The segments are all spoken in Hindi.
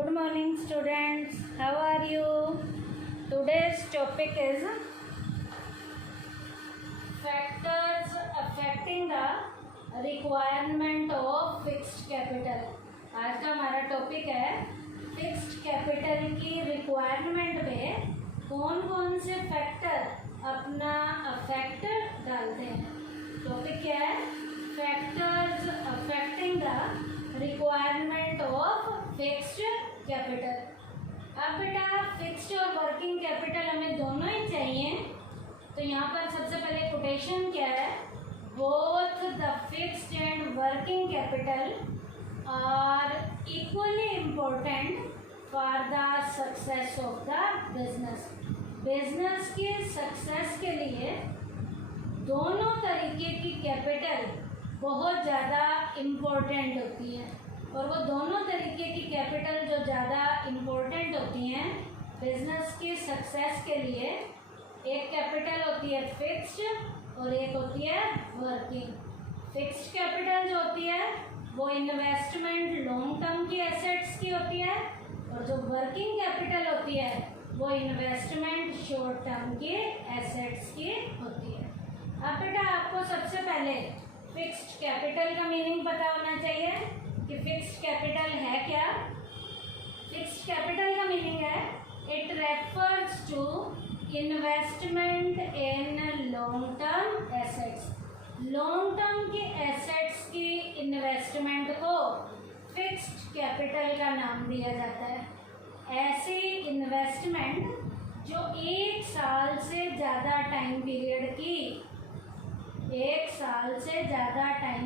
Good morning, students. How are you? Today's topic is factors affecting the requirement of fixed capital. आज का हमारा टॉपिक है फिक्स्ड कैपिटल की रिक्वायरमेंट पे कौन कौन से फैक्टर अपना अफेक्ट डालते हैं. टॉपिक क्या है? Factors affecting the requirement of fixed capital. अब बेटा फिक्स्ड और वर्किंग कैपिटल हमें दोनों ही चाहिए. तो यहाँ पर सबसे पहले कोटेशन क्या है? Both the fixed and working capital R equally important for the success of the business. Business के सक्सेस के लिए दोनों तरीके की कैपिटल बहुत ज़्यादा इम्पोर्टेंट होती है. और वो दोनों तरीके की कैपिटल जो ज़्यादा इम्पोर्टेंट होती हैं बिजनेस की सक्सेस के लिए, एक कैपिटल होती है फिक्स्ड और एक होती है वर्किंग. फिक्स्ड कैपिटल जो होती है वो इन्वेस्टमेंट लॉन्ग टर्म की एसेट्स की होती है और जो वर्किंग कैपिटल होती है वो इन्वेस्टमेंट शॉर्ट टर्म की एसेट्स की होती है. अब बेटा आपको सबसे पहले फिक्स्ड कैपिटल का मीनिंग पता होना चाहिए कि फिक्स्ड कैपिटल है क्या. फिक्स्ड कैपिटल का मीनिंग है it refers to investment in long term assets. Long term की एसेट्स की इन्वेस्टमेंट को फिक्स्ड कैपिटल का नाम दिया जाता है. ऐसी इन्वेस्टमेंट जो एक साल से ज़्यादा टाइम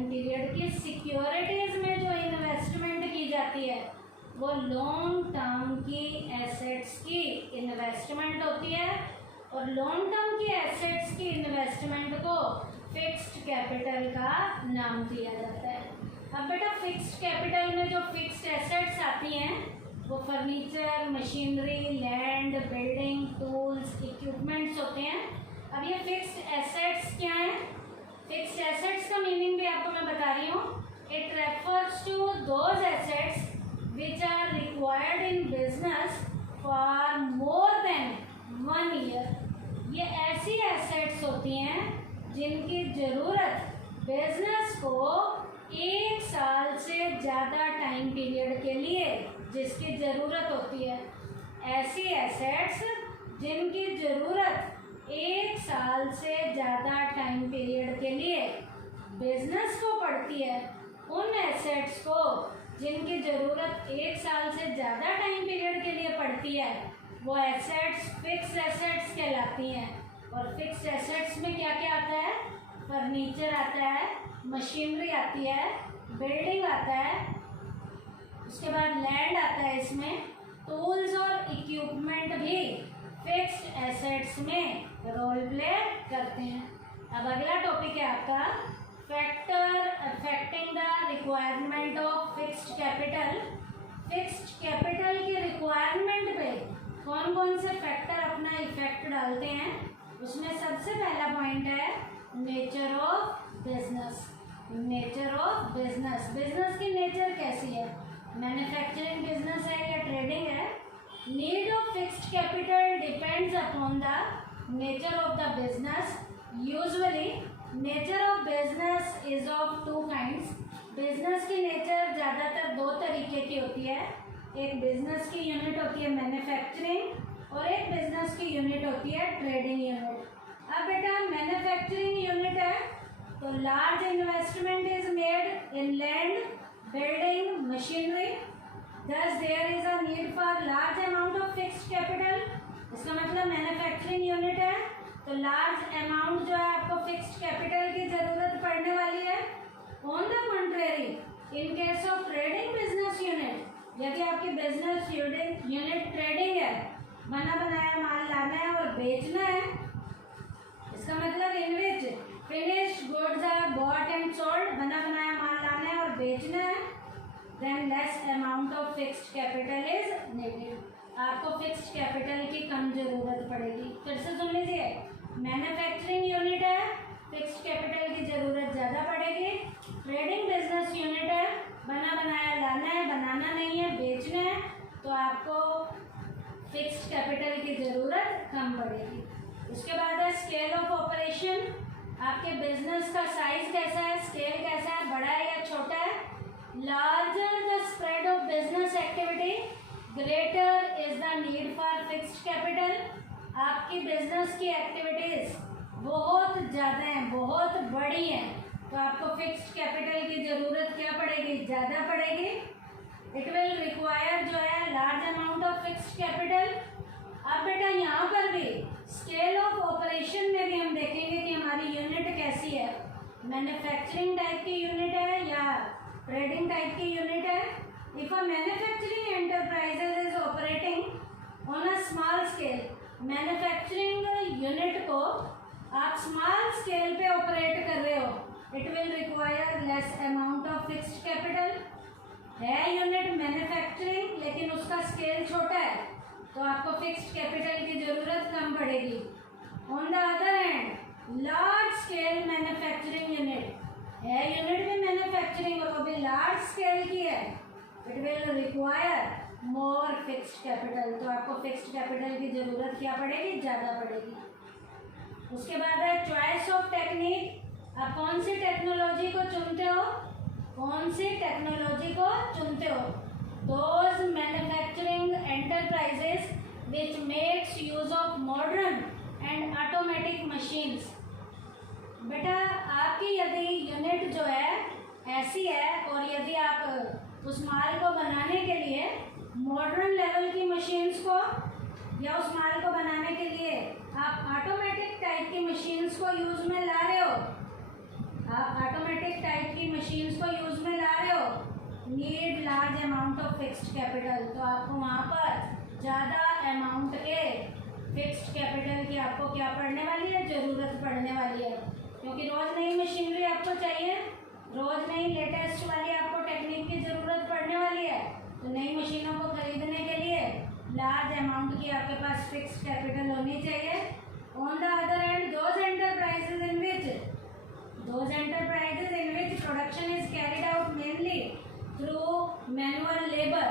पीरियड की सिक्योरिटीज़ में जो इन्वेस्टमेंट की जाती है वो लॉन्ग टर्म की एसेट्स की इन्वेस्टमेंट होती है. और लॉन्ग टर्म की एसेट्स की इन्वेस्टमेंट को फिक्स्ड कैपिटल का नाम दिया जाता है. अब बेटा फिक्स्ड कैपिटल में जो फिक्स्ड एसेट्स आती हैं वो furniture, machinery, land, building, tools, equipments होते हैं. अब ये फिक्स्ड एसेट्स क्या हैं? फिक्स्ड एसेट्स का मीनिंग भी आपको मैं बता रही हूँ. It refers to those assets which are required in business for more than 1 year. ये ऐसी एसेट्स होती हैं जिनकी ज़रूरत बिजनेस को 1 साल से ज़्यादा टाइम पीरियड के लिए जिसकी ज़रूरत होती है. ऐसी एसेट्स जिनकी ज़रूरत 1 साल से ज़्यादा टाइम पीरियड के लिए बिजनेस को पड़ती है, उन एसेट्स को जिनकी ज़रूरत 1 साल से ज़्यादा टाइम पीरियड के लिए पड़ती है वो एसेट्स फिक्स्ड एसेट्स कहलाती हैं. और फिक्स्ड एसेट्स में क्या क्या आता है? फर्नीचर आता है, मशीनरी आती है, बिल्डिंग आता है, उसके बाद लैंड आता है, इसमें टूल्स और इक्विपमेंट भी फिक्स्ड एसेट्स में रोल प्ले करते हैं. अब अगला टॉपिक है आपका factor affecting the requirement of fixed capital. Fixed capital की रिक्वायरमेंट पे कौन कौन से फैक्टर अपना इफेक्ट डालते हैं? उसमें सबसे पहला पॉइंट है nature of business. Nature of business. Business की नेचर कैसी है? मैन्युफैक्चरिंग बिजनेस है या ट्रेडिंग है? Need of fixed capital depends upon the nature of the business. Usually nature of business is of 2 kinds. Business की नेचर ज़्यादातर 2 तरीके की होती है. एक बिजनेस की यूनिट होती है मैन्युफैक्चरिंग और एक बिजनेस की यूनिट होती है ट्रेडिंग यूनिट. अब बेटा मैन्युफैक्चरिंग यूनिट है तो large investment is made in land, building, machinery. Thus there is a need for large amount of fixed capital. इसका मतलब मैन्युफैक्चरिंग यूनिट है तो लार्ज अमाउंट जो है आपको फिक्स्ड कैपिटल की ज़रूरत पड़ने वाली है. On the contrary in case of trading business unit, यदि आपकी बिजनेस यूनिट ट्रेडिंग है, बना बनाया माल लाना है और बेचना है, इसका मतलब in which finished goods are bought and sold, बना बनाया माल लाना है और बेचना है, then less amount of fixed capital is needed. आपको फिक्स्ड कैपिटल की कम ज़रूरत पड़ेगी. फिर से सुन लीजिए, मैन्युफैक्चरिंग यूनिट है, फिक्स्ड कैपिटल की ज़रूरत ज़्यादा पड़ेगी. ट्रेडिंग बिजनेस यूनिट है, बना बनाया लाना है, बनाना नहीं है, बेचना है, तो आपको फिक्स्ड कैपिटल की ज़रूरत कम पड़ेगी। उसके बाद है स्केल ऑफ ऑपरेशन। आपके बिजनेस का साइज कैसा है, स्केल कैसा है, बड़ा है या छोटा है। Larger the spread of business activity, greater is the need for fixed capital. आपकी बिजनेस की एक्टिविटीज़ बहुत ज़्यादा हैं, बहुत बड़ी हैं, तो आपको फिक्स्ड कैपिटल की ज़रूरत क्या पड़ेगी, ज़्यादा पड़ेगी। इट विल रिक्वायर जो है large amount of fixed capital. अब बेटा यहाँ पर भी स्केल ऑफ ऑपरेशन में भी हम देखेंगे कि हमारी यूनिट कैसी है, मैन्युफैक्चरिंग टाइप की यूनिट है या ट्रेडिंग टाइप की यूनिट है। If a manufacturing enterprises is operating on a small scale, manufacturing unit को आप स्मॉल स्केल पे ऑपरेट कर रहे हो, it will require less amount of fixed capital. है यूनिट मैन्युफैक्चरिंग लेकिन उसका स्केल छोटा है, तो आपको फिक्स्ड कैपिटल की ज़रूरत कम पड़ेगी। On the other hand large scale manufacturing unit है, यूनिट भी मैन्युफैक्चरिंग और वो भी लार्ज स्केल की है, it will require more fixed capital, तो आपको फिक्स्ड कैपिटल की ज़रूरत क्या पड़ेगी, ज़्यादा पड़ेगी। उसके बाद है चॉइस ऑफ टेक्निक। आप कौन सी टेक्नोलॉजी को चुनते हो, कौन सी टेक्नोलॉजी को चुनते हो। Those manufacturing enterprises which makes use of modern and automatic machines. बेटा आपकी यदि यूनिट जो है ऐसी है और यदि आप उस माल को बनाने के लिए मॉडर्न लेवल की मशीन्स को या उस माल को बनाने के लिए आप ऑटोमेटिक टाइप की मशीन्स को यूज़ में ला रहे हो, आप ऑटोमेटिक टाइप की मशीन्स को यूज़ में ला रहे हो, need large amount of fixed capital, तो आपको वहाँ पर ज़्यादा अमाउंट के फिक्स्ड कैपिटल की आपको क्या पड़ने वाली है, ज़रूरत पड़ने वाली है। क्योंकि रोज़ नई मशीनरी आपको चाहिए, रोज़ नई लेटेस्ट वाली आपको टेक्निक की ज़रूरत पड़ने वाली है, तो नई मशीनों को खरीदने के लिए लार्ज अमाउंट की आपके पास फिक्स्ड कैपिटल होनी चाहिए। On the other hand those enterprises in which production is carried out mainly through manual labour,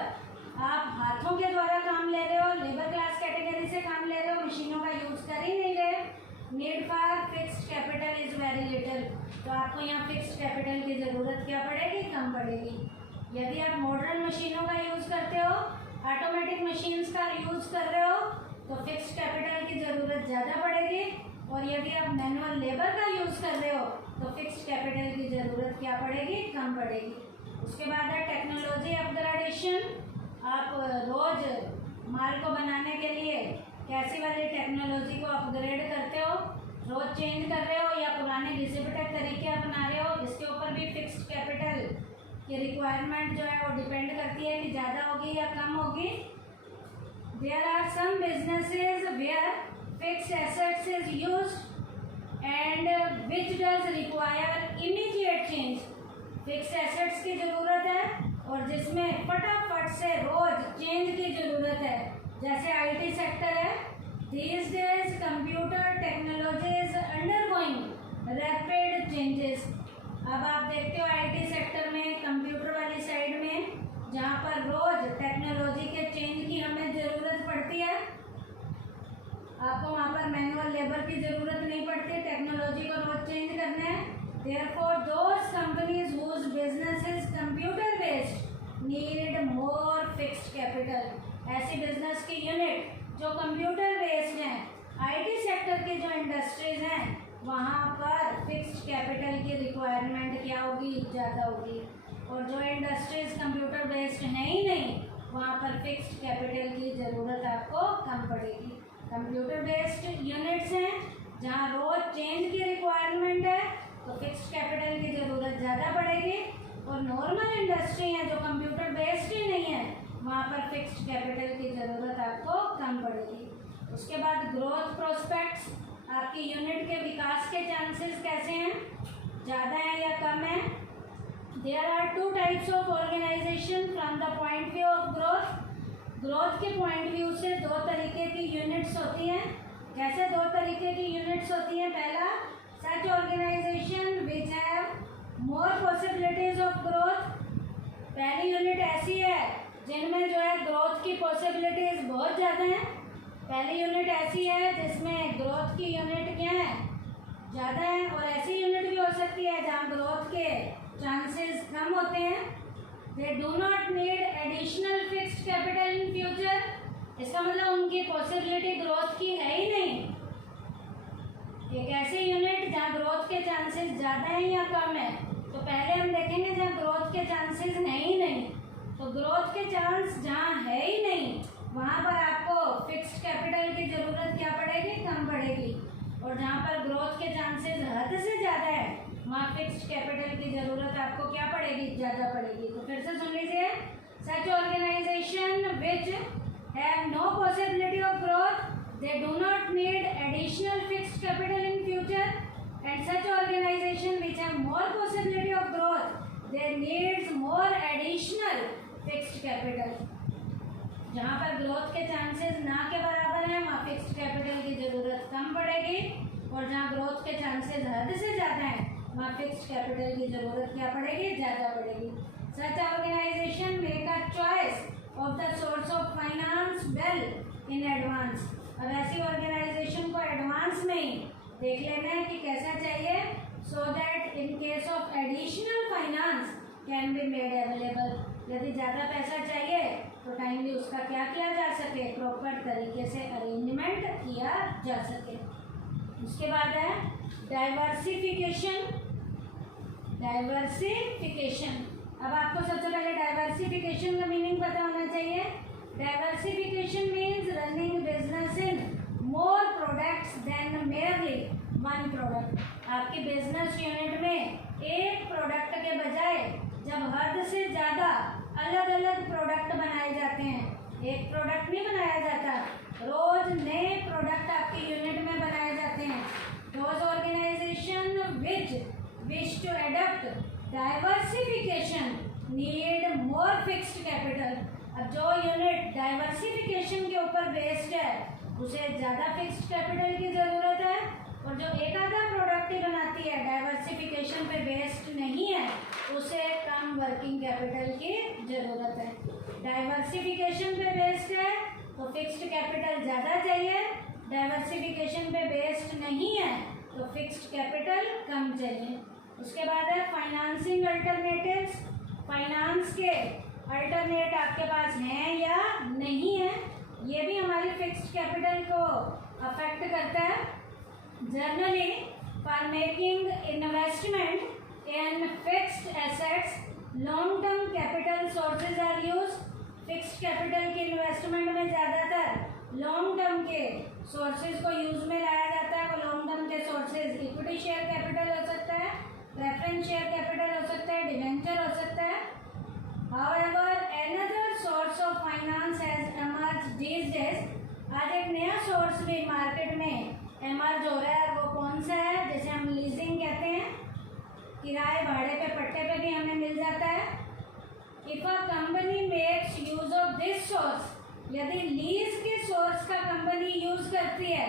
आप हाथों के द्वारा काम ले रहे हो, लेबर क्लास कैटेगरी से काम ले रहे हो, मशीनों का यूज़ कर ही नहीं रहे, need for fixed capital is very little, तो आपको यहाँ फिक्स्ड कैपिटल की ज़रूरत क्या पड़ेगी, कम पड़ेगी। यदि आप मॉडर्न मशीनों का यूज़ करते हो, ऑटोमेटिक मशीन्स का यूज़ कर रहे हो, तो फिक्स्ड कैपिटल की ज़रूरत ज़्यादा पड़ेगी, और यदि आप मैनुअल लेबर का यूज़ कर रहे हो तो फिक्स्ड कैपिटल की ज़रूरत क्या पड़ेगी, कम पड़ेगी। उसके बाद है टेक्नोलॉजी अपग्रेडेशन। आप रोज़ माल को बनाने के लिए कैसी वाली टेक्नोलॉजी को अपग्रेड करते हो, रोज़ चेंज कर रहे हो या पुराने घिसे-पिटे तरीके अपना रहे हो, इसके ऊपर भी फिक्स्ड कैपिटल की रिक्वायरमेंट जो है वो डिपेंड करती है कि ज़्यादा होगी या कम होगी। There are some businesses where fixed assets is used and which does require immediate change. Fixed assets की ज़रूरत है और जिसमें फटाफट से रोज चेंज की ज़रूरत है, जैसे आईटी सेक्टर है। These days computer technology is undergoing rapid changes. अब आप देखते हो आईटी सेक्टर में, कंप्यूटर वाली साइड में, जहाँ पर रोज टेक्नोलॉजी के चेंज की हमें ज़रूरत पड़ती है, आपको वहाँ पर मैनुअल लेबर की ज़रूरत नहीं पड़ती, टेक्नोलॉजी को रोज चेंज करना है। Therefore, those companies whose business is computer based need more fixed capital. ऐसी बिजनेस की यूनिट जो कंप्यूटर बेस्ड हैं, आईटी सेक्टर की जो इंडस्ट्रीज हैं, वहाँ पर फिक्स्ड कैपिटल की रिक्वायरमेंट क्या होगी, ज़्यादा होगी। और जो इंडस्ट्रीज कंप्यूटर बेस्ड है ही नहीं, वहाँ पर फिक्स्ड कैपिटल की ज़रूरत आपको कम पड़ेगी। कंप्यूटर बेस्ड यूनिट्स हैं जहाँ रोज चेंज की रिक्वायरमेंट है, तो फिक्स्ड कैपिटल की ज़रूरत ज़्यादा पड़ेगी। और नॉर्मल इंडस्ट्री है जो कंप्यूटर बेस्ड ही नहीं है, वहाँ पर फिक्स्ड कैपिटल की ज़रूरत आपको कम पड़ेगी। उसके बाद ग्रोथ प्रोस्पेक्ट्स, आपकी यूनिट के विकास के चांसेस कैसे हैं, ज़्यादा है या कम है। There are two types of organisation from the point view of growth. Growth के पॉइंट व्यू से दो तरीके की यूनिट्स होती हैं। कैसे दो तरीके की यूनिट्स होती हैं, पहला such organization which have more possibilities of growth। पहली यूनिट ऐसी है जिनमें जो है ग्रोथ ग्रोथ की पॉसिबिलिटीज बहुत ज़्यादा हैं। पहली यूनिट ऐसी है जिसमें ग्रोथ की यूनिट क्या है, ज़्यादा है, और ऐसी यूनिट भी हो सकती है जहाँ ग्रोथ के चांसेस कम होते हैं। They do not need additional fixed capital in future, इसका मतलब उनकी पॉसिबिलिटी ग्रोथ की है ही नहीं। एक ऐसी यूनिट जहाँ ग्रोथ के चांसेस ज़्यादा हैं या कम है, तो पहले हम देखेंगे जहाँ ग्रोथ के चांसेस हैं ही नहीं। तो ग्रोथ के चांस जहाँ है ही नहीं वहाँ पर आपको फिक्स्ड कैपिटल की ज़रूरत क्या पड़ेगी, कम पड़ेगी। और जहाँ पर ग्रोथ के चांसेस हद से ज़्यादा है वहाँ फिक्स्ड कैपिटल की ज़रूरत आपको क्या पड़ेगी, ज़्यादा पड़ेगी। तो फिर से सुन लीजिए, such organisation which have no possibility of growth, they do not need additional fixed capital in future, and such organization which have more possibility of growth, they needs more additional fixed capital। जहाँ पर ग्रोथ के चांसेस ना के बराबर हैं वहाँ फिक्स्ड कैपिटल की ज़रूरत कम पड़ेगी, और जहाँ ग्रोथ के चांसेस हद से ज़्यादा हैं वहाँ फिक्स्ड कैपिटल की ज़रूरत क्या पड़ेगी, ज़्यादा पड़ेगी। Such organisation make a choice of the source of finance well in advance. अब ऐसी ऑर्गेनाइजेशन को एडवांस में ही देख लेना है कि कैसा चाहिए, so that in case of additional finance can be made available. यदि ज़्यादा पैसा चाहिए तो टाइमली उसका क्या किया जा सके, प्रॉपर तरीके से अरेंजमेंट किया जा सके। उसके बाद है डाइवर्सिफिकेशन। डाइवर्सिफिकेशन, अब आपको सबसे पहले डाइवर्सिफिकेशन का मीनिंग पता होना चाहिए। Diversification means running business in more products than merely one product। आपकी बिजनेस यूनिट में एक प्रोडक्ट के बजाय जब हद से ज़्यादा अलग अलग प्रोडक्ट बनाए जाते हैं, एक प्रोडक्ट नहीं बनाया जाता, रोज नए प्रोडक्ट आपकी यूनिट में बनाए जाते हैं। Those organization which wish to adopt diversification need more fixed capital। अब जो यूनिट डाइवर्सिफिकेशन के ऊपर बेस्ड है उसे ज़्यादा फिक्स्ड कैपिटल की ज़रूरत है, और जो एक आधा प्रोडक्ट ही बनाती है, डाइवर्सिफिकेशन पे बेस्ड नहीं है, उसे कम वर्किंग कैपिटल की ज़रूरत है। डाइवर्सिफिकेशन पे बेस्ड है तो फिक्स्ड कैपिटल ज़्यादा चाहिए, डाइवर्सिफिकेशन पे बेस्ड नहीं है तो फिक्स्ड कैपिटल कम चाहिए। उसके बाद है फाइनेंसिंग अल्टरनेटिव्स। फाइनेंस के अल्टरनेट आपके पास हैं या नहीं है, ये भी हमारी फिक्स्ड कैपिटल को अफेक्ट करता है। Generally for making investment in fixed assets long term capital sources are use. Fixed capital के इन्वेस्टमेंट में ज़्यादातर लॉन्ग टर्म के सोर्सेज को यूज में लाया जाता है। वो लॉन्ग टर्म के सोर्सेज इक्विटी शेयर कैपिटल हो सकता है, प्रेफरेंस शेयर कैपिटल हो सकता है, डिवेंचर हो सकता है। However, another source of finance has emerged these days। आज एक नया सोर्स भी मार्केट में एमर्ज हो रहा है, वो कौन सा है, जिसे हम लीजिंग कहते हैं। किराए भाड़े पे पट्टे पे भी हमें मिल जाता है। If a company makes use of this source, यदि लीज के सोर्स का कंपनी यूज करती है,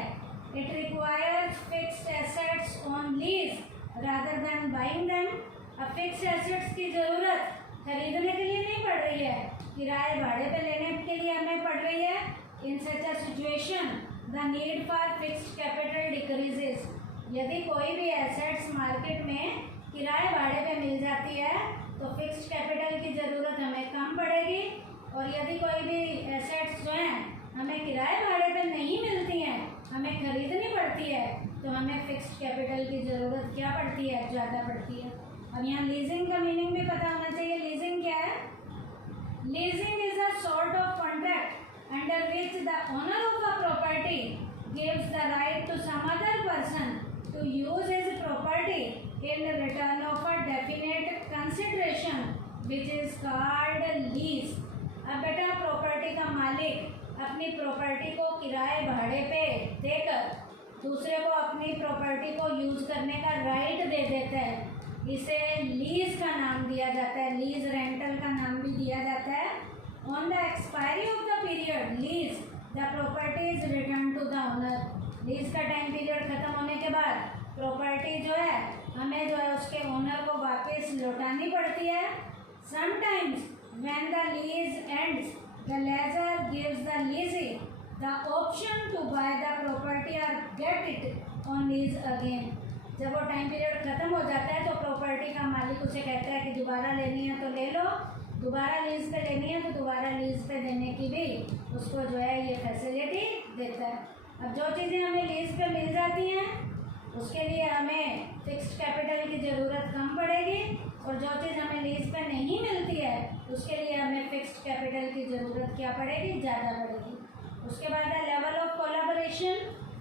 it requires fixed assets on lease rather than buying them। अब फिक्स एसेट्स की ज़रूरत खरीदने के लिए नहीं पड़ रही है, किराए भाड़े पे लेने के लिए हमें पड़ रही है। In such a situation the need for fixed capital decreases. यदि कोई भी एसेट्स मार्केट में किराए भाड़े पे मिल जाती है तो फिक्स्ड कैपिटल की ज़रूरत हमें कम पड़ेगी, और यदि कोई भी एसेट्स जो हैं हमें किराए भाड़े पे नहीं मिलती हैं, हमें खरीदनी पड़ती है, तो हमें फिक्स्ड कैपिटल की ज़रूरत क्या पड़ती है, ज़्यादा पड़ती है। अब यहाँ लीजिंग का मीनिंग भी पता होना चाहिए। लीजिंग क्या है? Leasing is a sort of contract under which the owner of a property gives the right to some other person to use his property in return of a definite consideration which is called lease. अब बेटा प्रॉपर्टी का मालिक अपनी प्रॉपर्टी को किराए भाड़े पे देकर दूसरे को अपनी प्रॉपर्टी को यूज करने का राइट दे देता है, इसे लीज का नाम दिया जाता है, लीज रेंटल का नाम भी दिया जाता है। On the expiry of the period lease the property is return to the owner. Lease का टाइम पीरियड खत्म होने के बाद प्रॉपर्टी जो है हमें जो है उसके ओनर को वापस लौटानी पड़ती है। Sometimes when the lease ends The lessor gives the lessee the option to buy the property or get it on lease again. जब वो टाइम पीरियड ख़त्म हो जाता है तो प्रॉपर्टी का मालिक उसे कहता है कि दोबारा लेनी है तो ले लो, दोबारा लीज पे लेनी है तो दोबारा लीज पे देने की भी उसको जो है ये फैसिलिटी देता है। अब जो चीज़ें हमें लीज पे मिल जाती हैं उसके लिए हमें फिक्स्ड कैपिटल की ज़रूरत कम पड़ेगी, और जो चीज़ हमें लीज पे नहीं मिलती है उसके लिए हमें फिक्स्ड कैपिटल की ज़रूरत क्या पड़ेगी, ज़्यादा पड़ेगी। उसके बाद है लेवल ऑफ कोलैबोरेशन।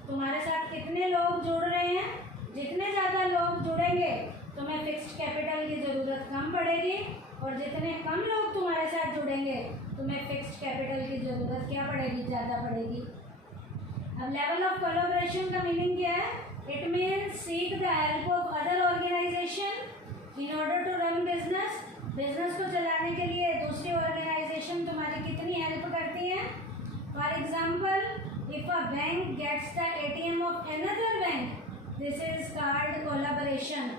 तुम्हारे साथ कितने लोग जुड़ रहे हैं, जितने ज़्यादा लोग जुड़ेंगे तुम्हें फिक्स्ड कैपिटल की ज़रूरत कम पड़ेगी, और जितने कम लोग तुम्हारे साथ जुड़ेंगे तुम्हें फिक्स्ड कैपिटल की ज़रूरत क्या पड़ेगी, ज़्यादा पड़ेगी। अब लेवल ऑफ कोलैबोरेशन का मीनिंग क्या है? It means seek the help of other organisation in order to run business. Business को चलाने के लिए दूसरी ऑर्गेनाइजेशन तुम्हारी कितनी हेल्प करती है। For example, if a bank gets the ATM of another bank, this is called collaboration.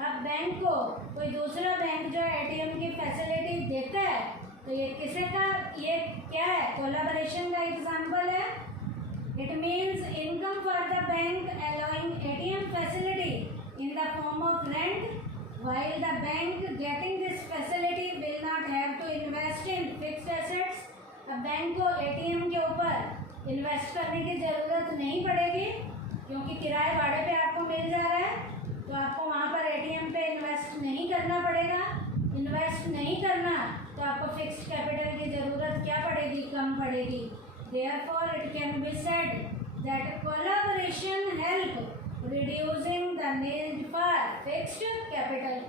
अब बैंक को कोई दूसरा बैंक जो ATM की फैसिलिटी देता है तो ये किसे का, ये क्या है, कोलैबोरेशन का एग्जाम्पल है। It means income for the bank allowing ATM facility in the form of rent, while the bank getting this facility will not have to invest in fixed assets। अब बैंक को ATM के ऊपर इन्वेस्ट करने की ज़रूरत नहीं पड़ेगी क्योंकि किराए भाड़े पे आपको मिल जा रहा है, तो आपको वहाँ पर ATM पे इन्वेस्ट नहीं करना पड़ेगा। इन्वेस्ट नहीं करना तो आपको फिक्स्ड कैपिटल की ज़रूरत क्या पड़ेगी, कम पड़ेगी। Therefore, it can be said that collaboration help reducing the need for fixed capital।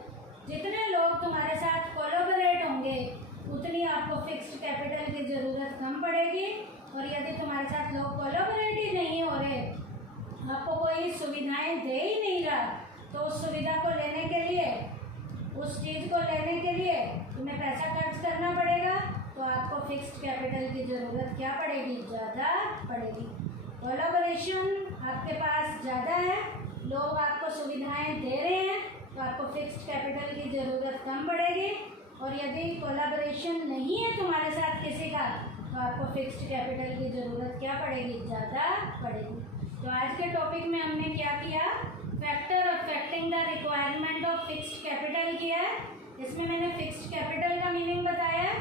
जितने लोग तुम्हारे साथ कोलैबोरेट होंगे उतनी आपको फिक्स्ड कैपिटल की ज़रूरत कम पड़ेगी, और यदि तुम्हारे साथ लोग कोलैबोरेट ही नहीं हो रहे, आपको कोई सुविधाएं दे ही नहीं रहा, तो उस सुविधा को लेने के लिए, उस चीज़ को लेने के लिए तुम्हें पैसा खर्च करना पड़ेगा, तो आपको फिक्स्ड कैपिटल की ज़रूरत क्या पड़ेगी, ज़्यादा पड़ेगी। कोलैबोरेशन आपके पास ज़्यादा है, लोग आपको सुविधाएं दे रहे हैं, तो आपको फिक्स्ड कैपिटल की ज़रूरत कम पड़ेगी, और यदि कोलैबोरेशन नहीं है तुम्हारे साथ किसी का तो आपको फिक्स्ड कैपिटल की ज़रूरत क्या पड़ेगी, ज़्यादा पड़ेगी। तो आज के टॉपिक में हमने क्या किया, factor affecting the requirement of fixed capital किया है। इसमें मैंने फिक्स्ड कैपिटल का मीनिंग बताया,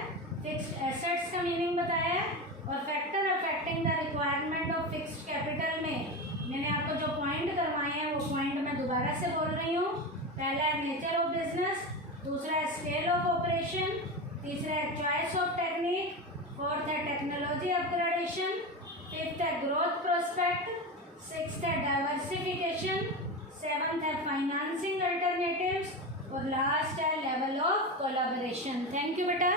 फिक्स्ड एसेट्स का मीनिंग बताया, और factor affecting the requirement of fixed capital में मैंने आपको जो पॉइंट करवाए हैं वो पॉइंट मैं दोबारा से बोल रही हूँ। पहला है नेचर ऑफ बिजनेस, दूसरा है स्केल ऑफ ऑपरेशन, तीसरा है चॉइस ऑफ टेक्निक, फोर्थ है टेक्नोलॉजी अपग्रेडेशन, फिफ्थ है ग्रोथ प्रोस्पेक्ट, सिक्स्थ है डाइवर्सिफिकेशन, सेवंथ है फाइनेंसिंग अल्टरनेटिव्स, और लास्ट है level of collaboration. Thank you बेटा।